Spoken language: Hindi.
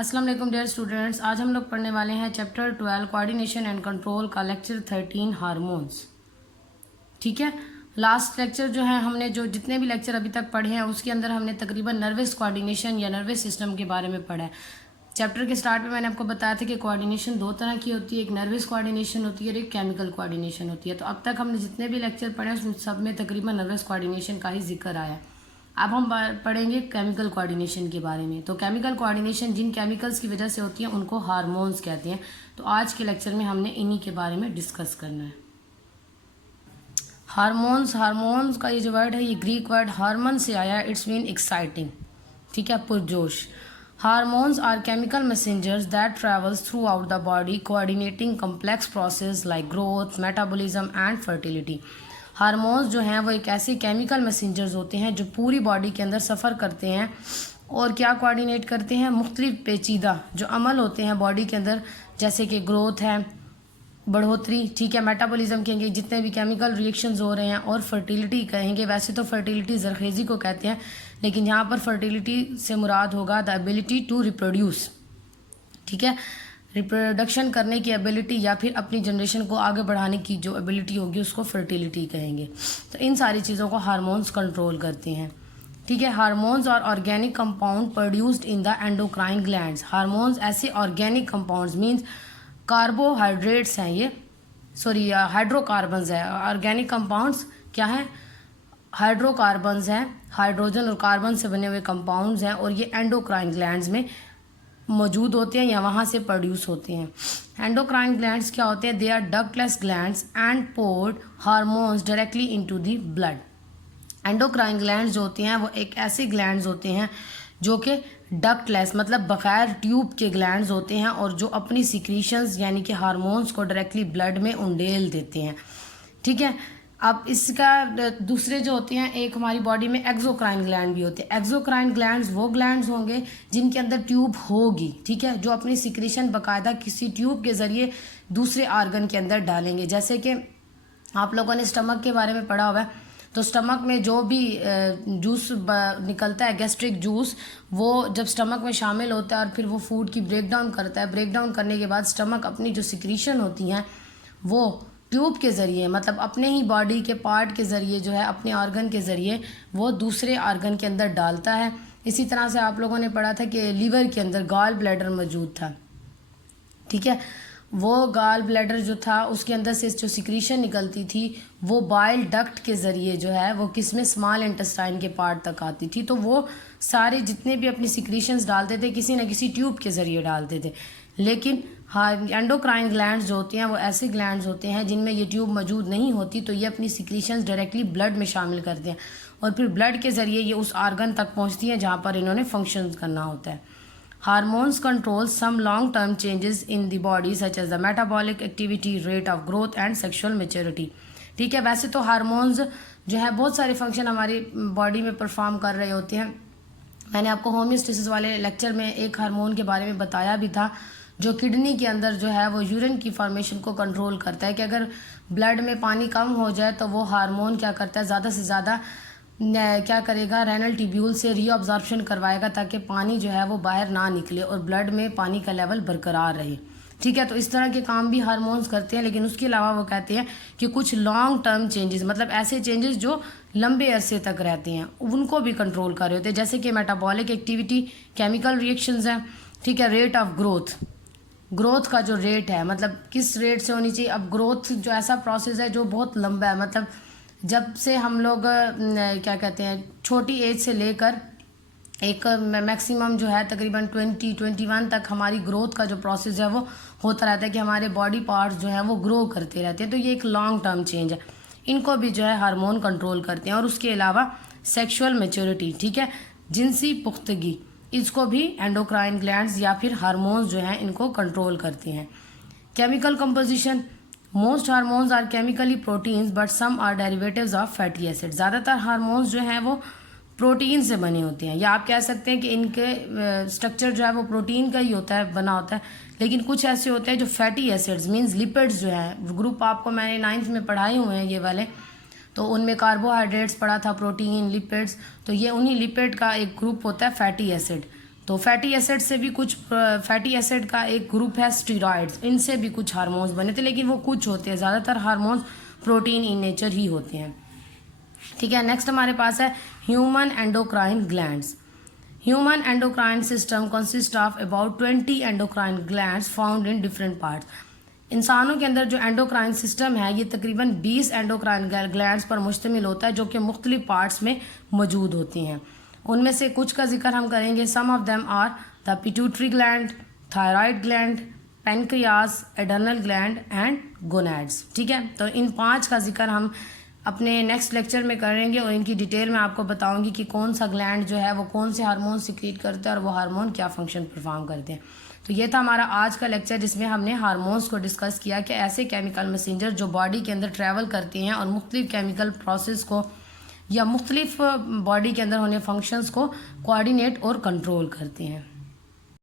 अस्सलाम वालेकुम डियर स्टूडेंट्स, आज हम लोग पढ़ने वाले हैं चैप्टर 12 कोऑर्डिनेशन एंड कंट्रोल का लेक्चर 13 हार्मोन्स। ठीक है, लास्ट लेक्चर जो है हमने जो जितने भी लेक्चर अभी तक पढ़े हैं उसके अंदर हमने तकरीबन नर्वस कोऑर्डिनेशन या नर्वस सिस्टम के बारे में पढ़ा है। चैप्टर के स्टार्ट में मैंने आपको बताया था कि कोऑर्डिनेशन दो तरह की होती है, एक नर्वस कोऑर्डिनेशन होती है और एक केमिकल कोऑर्डिनेशन होती है। तो अब तक हमने जितने भी लेक्चर पढ़े हैं उसमें सब में तकरीबन नर्वस कोऑर्डिनेशन का ही जिक्र आया है। अब हम पढ़ेंगे केमिकल कोऑर्डिनेशन के बारे में। तो केमिकल कोऑर्डिनेशन जिन केमिकल्स की वजह से होती है उनको हार्मोन्स कहते हैं। तो आज के लेक्चर में हमने इन्हीं के बारे में डिस्कस करना है। हार्मोन्स का ये जो वर्ड है ये ग्रीक वर्ड हार्मन से आया है। इट्स मीन एक्साइटिंग, ठीक है, पुरजोश। Hormones are chemical messengers that travels throughout the body coordinating complex process like growth, metabolism and fertility. Hormones जो हैं वो एक ऐसे केमिकल मैसेंजर्स होते हैं जो पूरी बॉडी के अंदर सफ़र करते हैं और क्या कोऑर्डिनेट करते हैं, मुख्तलिफ पेचीदा जो अमल होते हैं बॉडी के अंदर, जैसे कि ग्रोथ है, बढ़ोतरी, ठीक है, मेटाबॉलिज्म कहेंगे जितने भी केमिकल रिएक्शंस हो रहे हैं, और फर्टिलिटी कहेंगे। वैसे तो फर्टिलिटी ज़रखेज़ी को कहते हैं, लेकिन यहाँ पर फर्टिलिटी से मुराद होगा द एबिलिटी टू रिप्रोड्यूस, ठीक है, रिप्रोडक्शन करने की एबिलिटी या फिर अपनी जनरेशन को आगे बढ़ाने की जो एबिलिटी होगी उसको फर्टिलिटी कहेंगे। तो इन सारी चीज़ों को हार्मोन्स कंट्रोल करते हैं, ठीक है। हार्मोन्स और organic compound produced in the endocrine glands. Hormones ऐसे ऑर्गेनिक कंपाउंड्स मीन्स कार्बोहाइड्रेट्स हैं, ये हाइड्रोकार्बन्स है। ऑर्गेनिक कंपाउंड्स क्या है, हाइड्रोकार्बन्स हैं, हाइड्रोजन और कार्बन से बने हुए कंपाउंड्स हैं, और ये एंडोक्राइन ग्लैंड्स में मौजूद होते हैं या वहाँ से प्रोड्यूस होते हैं। एंडोक्राइन ग्लैंड्स क्या होते हैं, they are ductless glands and port hormones directly into the blood. Endocrine glands जो होते हैं वो एक ऐसे ग्लैंड्स होते हैं जो कि डक्टलेस मतलब बगैर ट्यूब के ग्लैंड्स होते हैं और जो अपनी सिक्रीशंस यानी कि हार्मोन्स को डायरेक्टली ब्लड में उंडेल देते हैं, ठीक है। अब इसका दूसरे जो होते हैं, एक हमारी बॉडी में एक्सोक्राइन ग्लैंड भी होते हैं। एक्सोक्राइन ग्लैंड्स वो ग्लैंड्स होंगे जिनके अंदर ट्यूब होगी, ठीक है, जो अपनी सिक्रीशन बाकायदा किसी ट्यूब के ज़रिए दूसरे आर्गन के अंदर डालेंगे। जैसे कि आप लोगों ने स्टमक के बारे में पढ़ा हुआ है, तो स्टमक में जो भी जूस निकलता है, गैस्ट्रिक जूस, वो जब स्टमक में शामिल होता है और फिर वो फूड की ब्रेक डाउन करता है। ब्रेक डाउन करने के बाद स्टमक अपनी जो सिक्रीशन होती हैं वो ट्यूब के ज़रिए मतलब अपने ही बॉडी के पार्ट के ज़रिए जो है अपने ऑर्गन के ज़रिए वो दूसरे ऑर्गन के अंदर डालता है। इसी तरह से आप लोगों ने पढ़ा था कि लीवर के अंदर गॉल ब्लैडर मौजूद था, ठीक है। वो गॉल ब्लैडर जो था उसके अंदर से जो सिक्रीशन निकलती थी वो बाइल डक्ट के ज़रिए जो है वो किसमें, स्मॉल इंटेस्टाइन के पार्ट तक आती थी। तो वो सारे जितने भी अपनी सिक्रीशंस डालते थे किसी न किसी ट्यूब के ज़रिए डालते थे। लेकिन हाँ, एंडोक्राइन ग्लैंड्स जो होती हैं वो ऐसे ग्लैंड्स होते हैं जिनमें ये ट्यूब मौजूद नहीं होती, तो ये अपनी सिक्रीशंस डायरेक्टली ब्लड में शामिल करते हैं और फिर ब्लड के ज़रिए ये उस आर्गन तक पहुंचती हैं जहाँ पर इन्होंने फंक्शन करना होता है। Hormones control some long term changes in the body such as the metabolic activity, rate of growth and sexual maturity, ठीक है। वैसे तो हार्मोन्स जो है बहुत सारे फंक्शन हमारी बॉडी में परफॉर्म कर रहे होते हैं। मैंने आपको होम्योस्टेसिस वाले लेक्चर में एक हार्मोन के बारे में बताया भी था जो किडनी के अंदर जो है वो यूरिन की फॉर्मेशन को कंट्रोल करता है कि अगर ब्लड में पानी कम हो जाए तो वो हार्मोन क्या करता है, ज़्यादा से ज़्यादा क्या करेगा, रेनल ट्यूब्यूल से रीअब्जॉर्प्शन करवाएगा ताकि पानी जो है वो बाहर ना निकले और ब्लड में पानी का लेवल बरकरार रहे, ठीक है। तो इस तरह के काम भी हार्मोन्स करते हैं। लेकिन उसके अलावा वो कहते हैं कि कुछ लॉन्ग टर्म चेंजेस मतलब ऐसे चेंजेस जो लंबे अरसे तक रहते हैं उनको भी कंट्रोल कर रहे होते हैं, जैसे कि मेटाबॉलिक एक्टिविटी, केमिकल रिएक्शंस हैं, ठीक है। रेट ऑफ ग्रोथ का जो रेट है मतलब किस रेट से होनी चाहिए। अब ग्रोथ जो ऐसा प्रोसेस है जो बहुत लंबा है, मतलब जब से हम लोग क्या कहते हैं छोटी एज से लेकर एक मैक्सिमम जो है तकरीबन 20-21 तक हमारी ग्रोथ का जो प्रोसेस है वो होता रहता है कि हमारे बॉडी पार्ट्स जो है वो ग्रो करते रहते हैं। तो ये एक लॉन्ग टर्म चेंज है, इनको भी जो है हार्मोन कंट्रोल करते हैं। और उसके अलावा सेक्शुअल मैच्योरिटी, ठीक है, जिनसी पुख्तगी, इसको भी एंडोक्राइन ग्लैंड्स या फिर हार्मोन्स जो हैं इनको कंट्रोल करते हैं। Chemical composition, most hormones are chemically proteins but some are derivatives of fatty acid. ज़्यादातर हार्मोन्स जो हैं वो प्रोटीन से बने होते हैं, या आप कह सकते हैं कि इनके स्ट्रक्चर जो है वो प्रोटीन का ही होता है, बना होता है। लेकिन कुछ ऐसे होते हैं जो फैटी एसिड्स मीन्स लिपिड्स जो हैं, ग्रुप आपको मैंने 9th में पढ़ाए हुए हैं ये वाले, तो उनमें कार्बोहाइड्रेट्स पढ़ा था, प्रोटीन, लिपिड्स, तो ये उन्हीं लिपिड का एक ग्रुप होता है फैटी एसिड। तो फैटी एसिड से भी कुछ, फैटी एसिड का एक ग्रुप है स्टीरॉयड्स, इनसे भी कुछ हार्मोन्स बने थे, लेकिन वो कुछ होते हैं, ज़्यादातर हार्मोन्स प्रोटीन इन नेचर ही होते हैं। ठीक है, नेक्स्ट हमारे पास है human endocrine glands. Human endocrine system consist of about 20 endocrine glands found in different parts. इंसानों के अंदर जो एंडोक्राइन सिस्टम है ये तकरीबन 20 एंडोक्राइन ग्लैंड्स पर मुश्तमिल होता है, जो कि मुख्तलिफ पार्ट्स में मौजूद होती हैं। उनमें से कुछ का जिक्र हम करेंगे। Some of them are the pituitary gland, thyroid gland, pancreas, adrenal gland and gonads. ठीक है, तो इन 5 का जिक्र हम अपने नेक्स्ट लेक्चर में करेंगे और इनकी डिटेल में आपको बताऊंगी कि कौन सा ग्लैंड जो है वो कौन से हार्मोन सिक्रीट करता है और वो हार्मोन क्या फंक्शन परफॉर्म करते हैं। तो ये था हमारा आज का लेक्चर, जिसमें हमने हार्मोन्स को डिस्कस किया कि ऐसे केमिकल मैसेंजर जो बॉडी के अंदर ट्रैवल करते हैं और मुख्तलिफ केमिकल प्रोसेस को या मुख्तलिफ बॉडी के अंदर होने फंक्शंस को कोऑर्डिनेट और कंट्रोल करते हैं।